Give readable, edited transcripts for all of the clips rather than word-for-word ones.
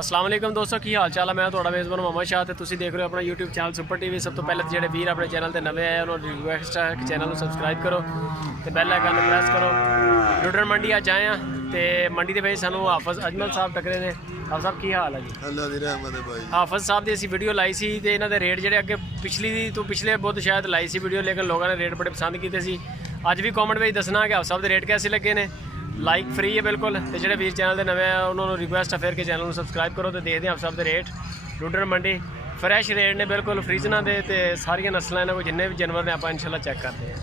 अस्सलाम वालेकुम दोस्तों, की हाल चाल है। मैं थोड़ा मेज़बान मोहम्मद शाह ते तुसीं देख रहे हो अपना यूट्यूब चैनल सुपर टीवी। सब तो पहले जेडे वीर अपने चैनल ते नवे आए उन्होंने रिक्वेस्ट है कि चैनल को सब्सक्राइब करो तो बेल आइकन प्रेस करो। लुडन मंडी अज आए हैं तो मंडी के सानू हाफिज अजमल साहब टकरे ने। हाफिज साहब की हाल है जी? अल्लाह दी रहमत है भाई। हाफिज साहब की असी वीडियो लाई सी ते इन्हां दे रेट जेडे अगे पिछले बहुत शायद लाई सी वीडियो, लेकिन लोगों ने रेट बड़े पसंद किए सी। अज भी कॉमेंट में दसना कि हाफिज साहब के रेट कैसे लगे ने। लाइक फ्री है बिल्कुल। तो जो वीर चैनल के नवे उन्होंने रिक्वेस्ट है फिर के चैनल को सब्सक्राइब करो तो देखते हैं आप सब के रेट। लुडन मंडी फ्रैश रेट ने बिल्कुल फ्रीजना के तो सारिया नस्लों इन्होंने जिन्हें भी जानवर ने आप इंशाल्लाह चेक करते हैं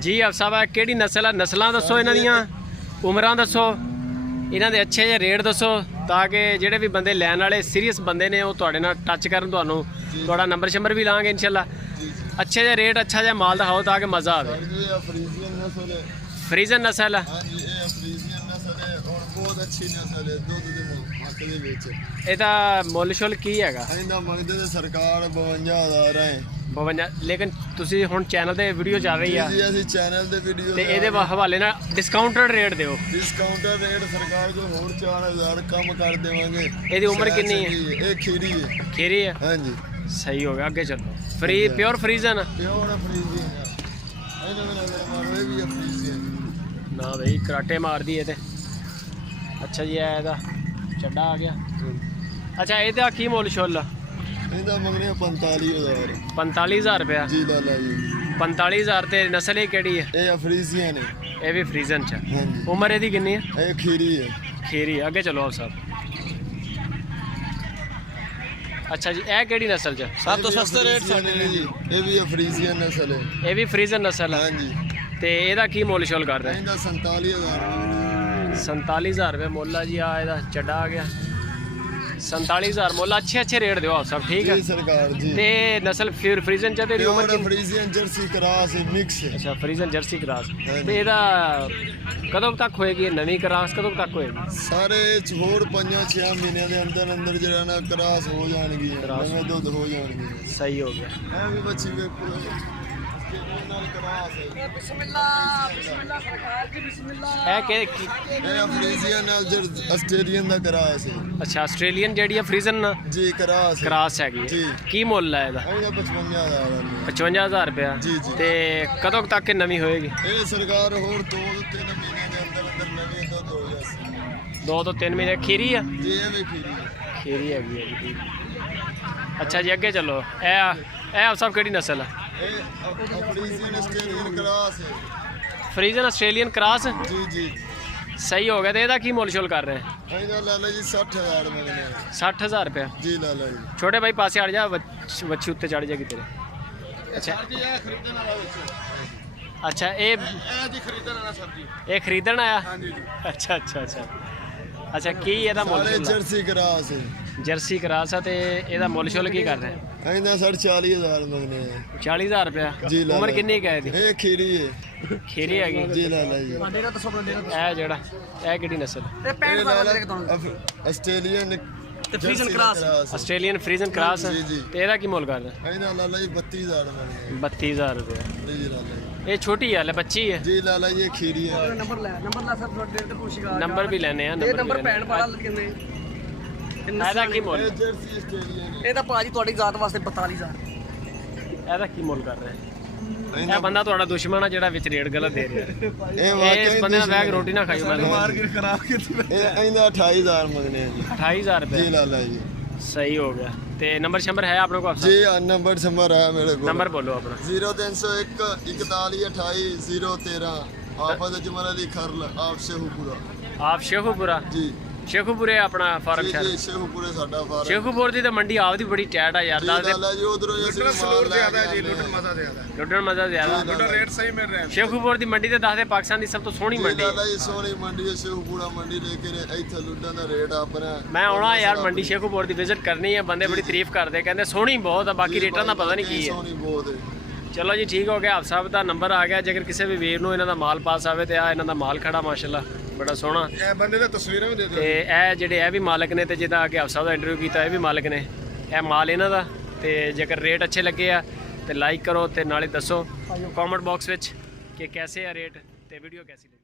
जी। आप सब है कि नस्ल है, नस्लों दसो, इन्हों दियाँ उम्र दसो, इन्हों के अच्छे जे रेट दसो ताकि जोड़े भी बंदे लैन वाले सीरीयस बंदे ने वो तुहाडे नाल टच करन। तुहाडा नंबर शंबर भी लाँगे इंशाल्लाह। अच्छे जे रेट अच्छा जहा माल दिखाओ ताकि मज़ा आए। फ्रीजन नस्ल है, बहुत अच्छी नस्ल है। दूध ਇਹਦਾ ਮੁੱਲ ਸ਼ੁੱਲ ਕੀ ਹੈਗਾ? ਇਹਦਾ ਮੰਗਦੇ ਤੇ ਸਰਕਾਰ 52000 ਹੈ 52। ਲੇਕਿਨ ਤੁਸੀਂ ਹੁਣ ਚੈਨਲ ਤੇ ਵੀਡੀਓ ਚੱਲ ਰਹੀ ਆ ਜੀ, ਅਸੀਂ ਚੈਨਲ ਤੇ ਵੀਡੀਓ ਤੇ ਇਹਦੇ ਹਵਾਲੇ ਨਾਲ ਡਿਸਕਾਊਂਟਡ ਰੇਟ ਦਿਓ। ਡਿਸਕਾਊਂਟਡ ਰੇਟ ਸਰਕਾਰ ਕੋ ਹੋਰ 4000 ਕਮ ਕਰ ਦੇਵਾਂਗੇ। ਇਹਦੀ ਉਮਰ ਕਿੰਨੀ ਹੈ? ਇਹ ਖੀਰੀ ਹੈ। ਖੀਰੀ ਹੈ, ਹਾਂਜੀ ਸਹੀ ਹੋ ਗਿਆ। ਅੱਗੇ ਚੱਲੋ। Free pure Friesian pure Friesian ਹੈ। ਇਹਨਾਂ ਦਾ ਨਜ਼ਰ ਮਾਰੋ, ਇਹ ਵੀ ਫਰੀਜ਼ਨ ਨਾ ਬਈ ਕਰਾਟੇ ਮਾਰਦੀ ਹੈ ਤੇ। ਅੱਛਾ ਜੀ, ਇਹਦਾ ਚੱਡਾ ਆ ਗਿਆ। ਅੱਛਾ, ਇਹਦਾ ਕੀ ਮੁੱਲ ਸ਼ੁੱਲ? ਇਹਦਾ ਮੰਗਨੇ 45000 45000 ਰੁਪਇਆ ਜੀ ਲਾਲਾ ਜੀ। 45000 ਤੇ ਨਸਲ ਇਹ ਕਿਹੜੀ ਹੈ? ਇਹ ਫਰੀਜ਼ਨ ਹੈ। ਇਹ ਵੀ ਫਰੀਜ਼ਨ ਚ। ਹਾਂਜੀ। ਉਮਰ ਇਹਦੀ ਕਿੰਨੀ ਹੈ? ਇਹ ਖੀਰੀ ਹੈ। ਖੀਰੀ। ਅੱਗੇ ਚਲੋ ਆਪ ਸਾਹਿਬ। ਅੱਛਾ ਜੀ, ਇਹ ਕਿਹੜੀ ਨਸਲ ਚ? ਸਭ ਤੋਂ ਸਸਤੇ ਰੇਟ ਸਾਡੇ ਨੇ ਜੀ। ਇਹ ਵੀ ਫਰੀਜ਼ਨ ਨਸਲ ਹੈ। ਇਹ ਵੀ ਫਰੀਜ਼ਨ ਨਸਲ ਹੈ। ਹਾਂਜੀ। ਤੇ ਇਹਦਾ ਕੀ ਮੁੱਲ ਸ਼ੁੱਲ ਕਰ ਰਹੇ? ਇਹਦਾ 47000 47000 रुपये मुल है जी। ਇਹਦਾ ਚੱਡਾ ਆ ਗਿਆ। 47000 ਮੁੱਲ। अच्छे रेट ਦਿਓ ਆਪ ਸਭ, ਠੀਕ ਹੈ ਜੀ ਸਰਕਾਰ ਜੀ। ਤੇ ਨਸਲ ਫਿਰ ਫਰੀਜ਼ਨ ਚ ਤੇ ਉਮਰ ਕਿੰਨੀ? Friesian jersey cross mix. ਅੱਛਾ, ਫਰੀਜ਼ਨ ਜਰਸੀ ਕਰਾਸ। ਤੇ ਇਹਦਾ ਕਦੋਂ ਤੱਕ ਹੋਏਗੀ? ਨਵੀਂ ਕਰਾਸ ਕਦੋਂ ਤੱਕ ਹੋਏਗੀ? ਸਾਰੇ ਹੋਰ 5-6 ਮਹੀਨਿਆਂ ਦੇ ਅੰਦਰ ਜਿਹੜਾ ਨਾ ਕਰਾਸ ਹੋ ਜਾਣਗੀਆਂ, ਨਵੇਂ ਦੁੱਧ ਹੋ ਜਾਣਗੇ। ਸਹੀ ਹੋ ਗਿਆ। ਇਹ ਵੀ ਬੱਚੀ ਵੇਖੋ ਨਾਲ ਕਰਾਸ ਹੈ। ਬਿਸਮਿਲ੍ਲਾ ਬਿਸਮਿਲ੍ਲਾ ਸਰਕਾਰ ਜੀ, ਬਿਸਮਿਲ੍ਲਾ। ਇਹ ਫਰੀਜ਼ਨ ਨਾਲ ਆਸਟ੍ਰੇਲੀਅਨ ਦਾ ਕਰਾਸ ਹੈ। ਅੱਛਾ, ਆਸਟ੍ਰੇਲੀਅਨ ਜਿਹੜੀ ਹੈ ਫਰੀਜ਼ਨ ਜੀ ਕਰਾਸ ਹੈਗੀ। ਕੀ ਮੁੱਲ ਹੈ ਇਹਦਾ? ਇਹਦਾ 55000 55000 ਰੁਪਇਆ। ਜੀ ਜੀ। ਤੇ ਕਦੋਂ ਤੱਕ ਇਹ ਨਵੀਂ ਹੋਏਗੀ? ਇਹ ਸਰਕਾਰ ਹੋਰ 2-3 ਮਹੀਨਿਆਂ ਦੇ ਅੰਦਰ ਨਵੇਂ ਦੁੱਧ ਹੋ ਜਾશે। 2 ਤੋਂ 3 ਮਹੀਨੇ। ਖੀਰੀ ਆ ਜੀ, ਇਹ ਵੀ ਖੀਰੀ ਹੈ। ਖੀਰੀ ਹੈਗੀ ਹੈ ਜੀ। ਅੱਛਾ ਜੀ, ਅੱਗੇ ਚਲੋ। ਇਹ ਆਪ ਸਭ ਕਿਹੜੀ ਨਸਲ ਹੈ? ਇਹ ਫਰੀਜ਼ਨ ਆਸਟ੍ਰੇਲੀਅਨ ਕਰਾਸ ਹੈ। Friesian Australian cross. ਜੀ ਜੀ, ਸਹੀ ਹੋ ਗਿਆ। ਤੇ ਇਹਦਾ ਕੀ ਮੁੱਲ ਸ਼ੁੱਲ ਕਰ ਰਹੇ? ਇਹਦਾ ਲਾਲਾ ਜੀ 60000 ਮੰਗਨੇ 60000 ਰੁਪਇਆ। ਜੀ ਲਾਲਾ ਜੀ। ਛੋਟੇ ਭਾਈ ਪਾਸੇ ਹਟ ਜਾ, ਵੱਛੀ ਉੱਤੇ ਚੜ ਜਾਏਗੀ ਤੇਰੇ। ਅੱਛਾ ਜੀ, ਇਹ ਖਰੀਦਣ ਵਾਲਾ ਵਿੱਚ। ਅੱਛਾ, ਇਹ ਜੀ ਖਰੀਦਣ ਵਾਲਾ ਸਰ ਜੀ। ਇਹ ਖਰੀਦਣ ਆਇਆ? ਹਾਂਜੀ ਜੀ। ਅੱਛਾ ਅੱਛਾ ਅੱਛਾ। ਅੱਛਾ, ਕੀ ਇਹਦਾ ਮੁੱਲ ਸਾਰੇ ਸ਼ੁੱਲ? ਜਰਸੀ ਕਰਾਸ ਹੈ। ਜਰਸੀ ਕਰਾਸ ਆ। ਤੇ ਇਹਦਾ ਮੁੱਲ ਸ਼ੁੱਲ ਕੀ ਕਰ ਰਹੇ? ਇਹਦਾ ਸਰ 40000 ਮੰਗਨੇ 40000 ਰੁਪਇਆ। ਜੀ ਲਾਲਾ। ਉਮਰ ਕਿੰਨੀ ਕੁ ਹੈ ਇਹਦੀ? ਇਹ ਖੀਰੀ ਹੈ। ਖੀਰੀ ਹੈਗੀ ਜੀ ਲਾਲਾ ਜੀ। ਇਹ ਜਿਹੜਾ ਇਹ ਕਿਹੜੀ ਨਸਲ? ਆਸਟ੍ਰੇਲੀਅਨ ਤੇ Friesian cross. Australian Friesian cross. ਜੀ ਜੀ। ਤੇ ਇਹਦਾ ਕੀ ਮੁੱਲ ਕਰਦਾ? ਇਹਦਾ ਲਾਲਾ ਜੀ 32000 ਮੰਗਨੇ 32000 ਰੁਪਇਆ। ਜੀ ਲਾਲਾ ਜੀ। ਇਹ ਛੋਟੀ ਹੈ ਲੈ, ਬੱਚੀ ਹੈ। ਜੀ ਲਾਲਾ ਜੀ, ਇਹ ਖੀਰੀ ਹੈ। ਨੰਬਰ ਲੈ ਸਰ ਤੁਹਾਡੇ ਤੇ ਪੁੱਛੀਗਾ। ਨੰਬਰ ਵੀ ਲੈਣੇ ਆ। ਨੰਬਰ ਭੈਣ ਪਾਲਾ ਕਿੰਨੇ? ਇਹਦਾ ਕੀ ਮੁੱਲ? ਇਹ ਜਰਸੀ ਆਸਟ੍ਰੇਲੀਅਨ ਹੈ। ਇਹ ਤਾਂ ਭਾਜੀ ਤੁਹਾਡੀ ਜ਼ਾਤ ਵਾਸਤੇ 42000। ਇਹਦਾ ਕੀ ਮੁੱਲ ਕਰ ਰਿਹਾ? ਇਹ ਬੰਦਾ ਤੁਹਾਡਾ ਦੁਸ਼ਮਣ ਆ ਜਿਹੜਾ ਵਿੱਚ ਰੇਟ ਗਲਤ ਦੇ ਰਿਹਾ। ਇਹ ਇਸ ਬੰਦੇ ਨਾਲ ਬੈਗ ਰੋਟੀ ਨਾ ਖਾਇਓ। ਮੈਨੂੰ ਮਾਰਕੀਟ ਖਰਾਬ ਕੀਤੀ। ਇਹਦਾ 28000 ਮੰਗਨੇ ਜੀ। 28000 ਜੀ ਰੁਪਏ। ਲਾਲਾ ਜੀ। ਸਹੀ ਹੋ ਗਿਆ। ਤੇ ਨੰਬਰ ਸ਼ੰਬਰ ਹੈ ਆਪਣੇ ਕੋਲ? ਜੀ ਨੰਬਰ ਸ਼ੰਬਰ ਹੈ ਮੇਰੇ ਕੋਲ। ਨੰਬਰ ਬੋਲੋ ਆਪਣਾ। 0301 41 28 013। ਆਫਤ ਜਮਲ ਅਲੀ ਖਰਲ ਆਪ ਸ਼ੇਖੂਪੁਰਾ। ਆਪ ਸ਼ੇਖੂਪੁਰਾ? ਜੀ ਸ਼ੇਖੂਪੁਰੇ ਆਪਣਾ ਫਾਰਮ ਸ਼ਹਿਰ। ਜੀ ਸ਼ੇਖੂਪੁਰੇ ਸਾਡਾ ਫਾਰਮ। ਸ਼ੇਖੂਪੁਰ ਦੀ ਤਾਂ ਮੰਡੀ ਆਪਦੀ ਬੜੀ ਟੈਟ ਆ ਯਾਰ। ਦੱਸ ਦੇ। ਲਾਲਾ ਜੀ ਉਧਰੋਂ ਅਸੀਂ ਮਾਲ ਲੈ ਕੇ ਆਏ। ਲੁੱਟਣ ਮਜ਼ਾ ਜ਼ਿਆਦਾ। ਰੇਟ ਸਹੀ ਮਿਲ ਰਿਹਾ। ਸ਼ੇਖੂਪੁਰ ਦੀ ਮੰਡੀ ਤੇ ਦੱਸ ਦੇ ਪਾਕਿਸਤਾਨ ਦੀ ਸਭ ਤੋਂ ਸੋਹਣੀ ਮੰਡੀ। ਲਾਲਾ ਜੀ ਸੋਹਣੀ ਮੰਡੀ ਹੈ ਸ਼ੇਖੂਪੁਰਾ ਮੰਡੀ। ਲੈ ਕੇ ਇੱਥੇ ਲੁੱਟਾਂ ਦਾ ਰੇਟ ਆਪਣਾ। ਮੈਂ ਆਉਣਾ ਯਾਰ ਮੰਡੀ ਸ਼ੇਖੂਪੁਰ ਦੀ ਵਿਜ਼ਿਟ ਕਰਨੀ ਹੈ। ਬੰਦੇ ਬੜੀ ਤਾਰੀਫ ਕਰਦੇ, ਕਹਿੰਦੇ ਸੋਹਣੀ ਬਹੁਤ ਆ, ਬਾਕੀ ਰੇਟਾਂ ਦਾ ਪਤਾ ਨਹੀਂ ਕੀ ਹੈ। ਸੋਹਣੀ ਬਹੁਤ ਹੈ। ਚਲੋ ਜੀ, ਠੀਕ ਹੋ ਗਿਆ। ਆਪ ਸਾਹਿਬ ਦਾ ਨੰਬਰ ਆ ਗਿਆ। ਜੇਕਰ ਕਿਸੇ ਵੀ ਵੀਰ ਨੂੰ ਇਹਨਾਂ ਦਾ ਮਾਲ ਪਾਸ ਆਵੇ ਤੇ ਆ ਇਹਨਾਂ ਦਾ ਮਾਲ ਖੜਾ ਮਾਸ਼ਾਅੱਲਾ ਬੜਾ ਸੋਹਣਾ। ਇਹ ਬੰਦੇ ਦਾ ਤਸਵੀਰਾਂ ਵੀ ਦੇ ਦਿਓ। ਤੇ ਇਹ ਜਿਹੜੇ ਇਹ ਵੀ ਮਾਲਕ ਨੇ ਤੇ ਜਿਹਦਾ ਅੱਗੇ ਆਪ ਸਾਹਿਬ ਦਾ ਇੰਟਰਵਿਊ ਕੀਤਾ ਇਹ ਵੀ ਮਾਲਕ ਨੇ। ਇਹ ਮਾਲ ਇਹਨਾਂ ਦਾ। ਤੇ ਜੇਕਰ ਰੇਟ ਅੱਛੇ ਲੱਗੇ ਆ ਤੇ ਲਾਈਕ ਕਰੋ ਤੇ ਨਾਲੇ ਦੱਸੋ ਕਮੈਂਟ ਬਾਕਸ ਵਿੱਚ ਕਿ ਕੈਸੇ ਆ ਰੇਟ ਤੇ ਵੀਡੀਓ ਕੈਸੀ ਲੱਗੀ।